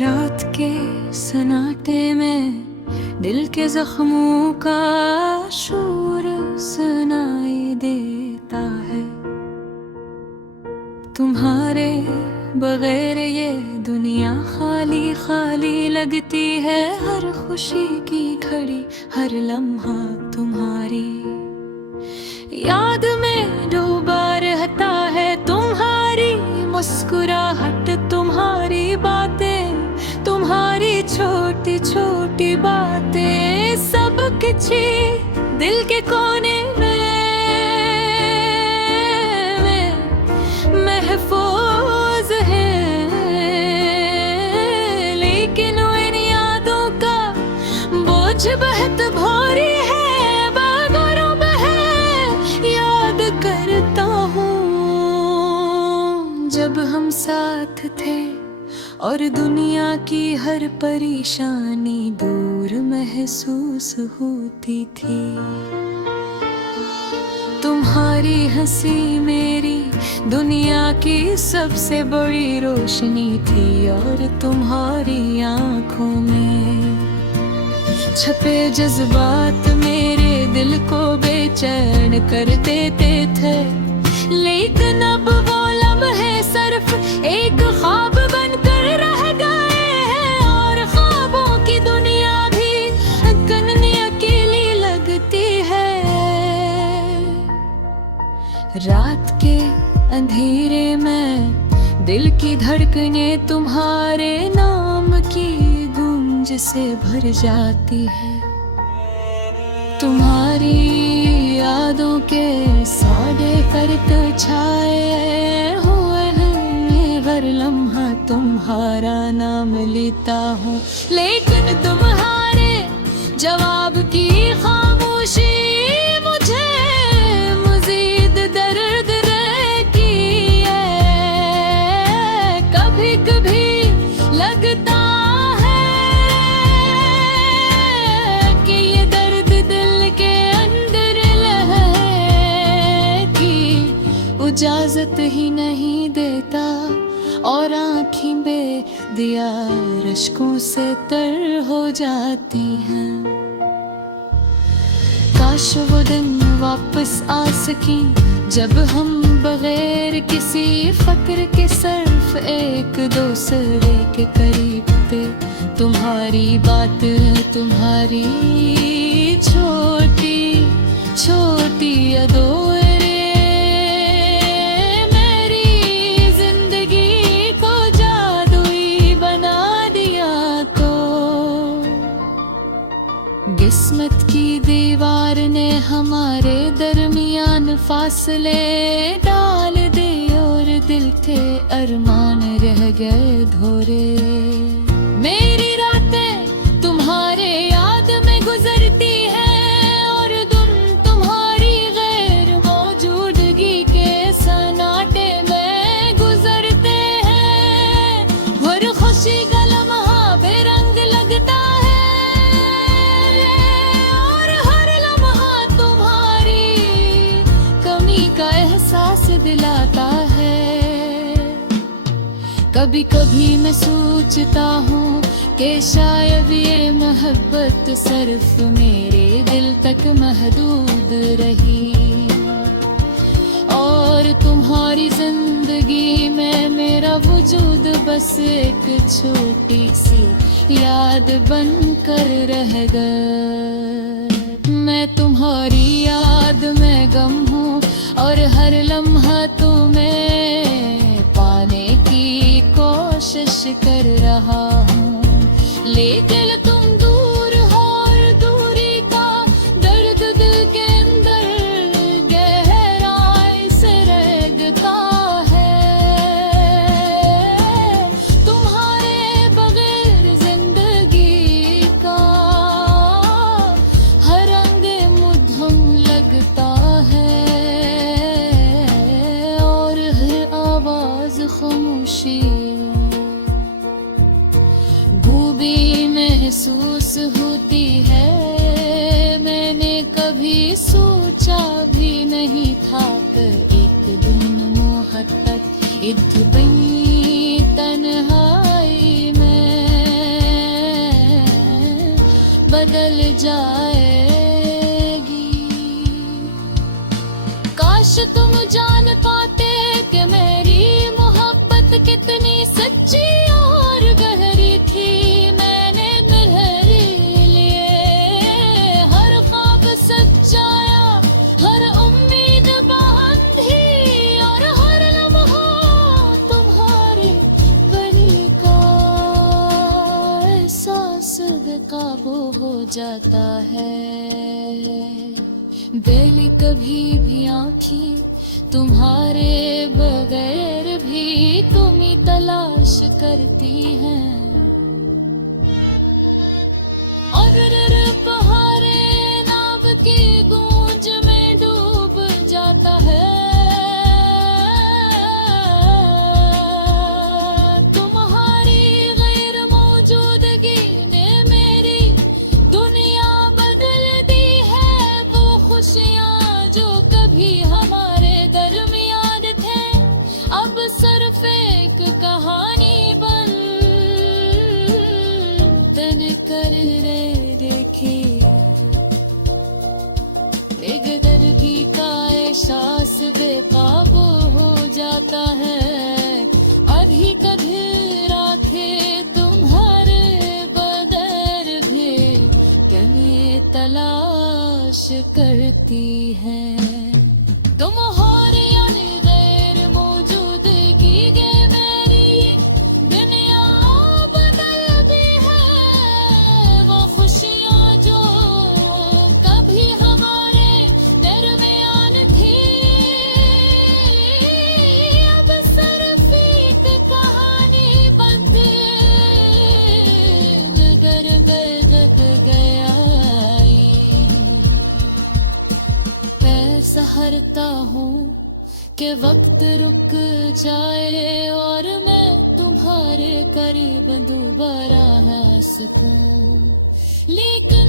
रात के सन्नाटे में दिल के जख्मों का शोर सुनाई देता है। तुम्हारे बगैर ये दुनिया खाली खाली लगती है। हर खुशी की घड़ी, हर लम्हा तुम्हारी याद में डूबा रहता है। तुम्हारी मुस्कुराहट, तुम्हारी बातें, तुम्हारी छोटी छोटी बातें, सब किसी दिल के कोने में महफूज है। लेकिन इन यादों का बोझ बहुत भारी है। जब हम साथ थे और दुनिया की हर परेशानी दूर महसूस होती थी। तुम्हारी हंसी मेरी दुनिया की सबसे बड़ी रोशनी थी। और तुम्हारी आंखों में छपे जज्बात मेरे दिल को बेचैन कर देते थे। लेकिन अब वो लम्हे सिर्फ एक ख्वाब बनकर रह गए हैं। और ख्वाबों की दुनिया भी कन्नी अकेली लगती है। रात के अंधेरे में दिल की धड़कनें तुम्हारे नाम की गूंज से भर जाती है। तुम्हारी यादों के सादे करत छाए हुए हैं। हर लम्हा तुम्हारा नाम लेता हूँ। लेकिन तुम्हारे जवाब की खामोशी मुझे मजीद दर्द रहती है। कभी कभी लगता इजाजत ही नहीं देता। और आँखें बेदिया रश्कों से तर हो जाती हैं। काश वो दिन वापस आ सकी जब हम बगैर किसी फक्र के सिर्फ एक दूसरे के करीब थे। तुम्हारी बात, तुम्हारी छोटी छोटी यादों किस्मत की दीवार ने हमारे दरमियान फासले डाल दे। और दिल के अरमान रह गए धोरे। मेरी रातें तुम्हारे याद में गुजरती हैं। और दिन तुम्हारी गैर मौजूदगी के सन्नाटे में गुजरते हैं। हर खुशी का लम्हा बेरंग लगता है। दिलाता है। कभी कभी मैं सोचता हूँ कि शायद ये मोहब्बत सिर्फ मेरे दिल तक महदूद रही। और तुम्हारी जिंदगी में मेरा वजूद बस एक छोटी सी याद बनकर रह गया। मैं तुम्हारी याद में गम हूँ और हर लम्हा तुम्हें पाने की कोशिश कर रहा हूँ। लेकिन तुम दूर हो और दूरी का दर्द दिल के अंदर गहराई से रहता है। तुम्हारे बगैर जिंदगी का हर रंग मुझम लगता है। खामोशी भूबी महसूस होती है। मैंने कभी सोचा भी नहीं था कि एक दिन मोहब्बत इतनी तन्हाई में बदल जाएगी। काश तुम जान पाते कि मेरी मोहब्बत कितनी सच्ची और गहरी थी। मैंने तुम्हारे लिए हर ख्वाब सजाया, हर उम्मीद बांधी और हर लम्हा तुम्हारे बनी का एहसास बेकाबू हो जाता है। दिल कभी भी आँखें तुम्हारे बगैर भी तुम ही तलाश करती हैं। अगर पहाड़े नाव की गूंज में डूब जाता है, तुम्हारी गैर मौजूदगी ने मेरी दुनिया बदल दी है। वो खुशियाँ जो कभी हमारे दरमियान थे, अब सिर्फ एक कहानी बन तन कर देखी। बेदर्दी का एहसास बेकाबू हो जाता है। अभी कधीर आंखें तुम्हारे बदर भी कभी तलाश करती हैं। तुम हो यानी गैर मौजूदगी के मेरी दुनिया बदल दी है। वो खुशियाँ जो कभी हमारे दरमियान थी, अब सिर्फ एक कहानी बनती नगर बदल गया। सहरता हूँ कि वक्त रुक जाए और मैं तुम्हारे करीब दोबारा है सकूं, लेकिन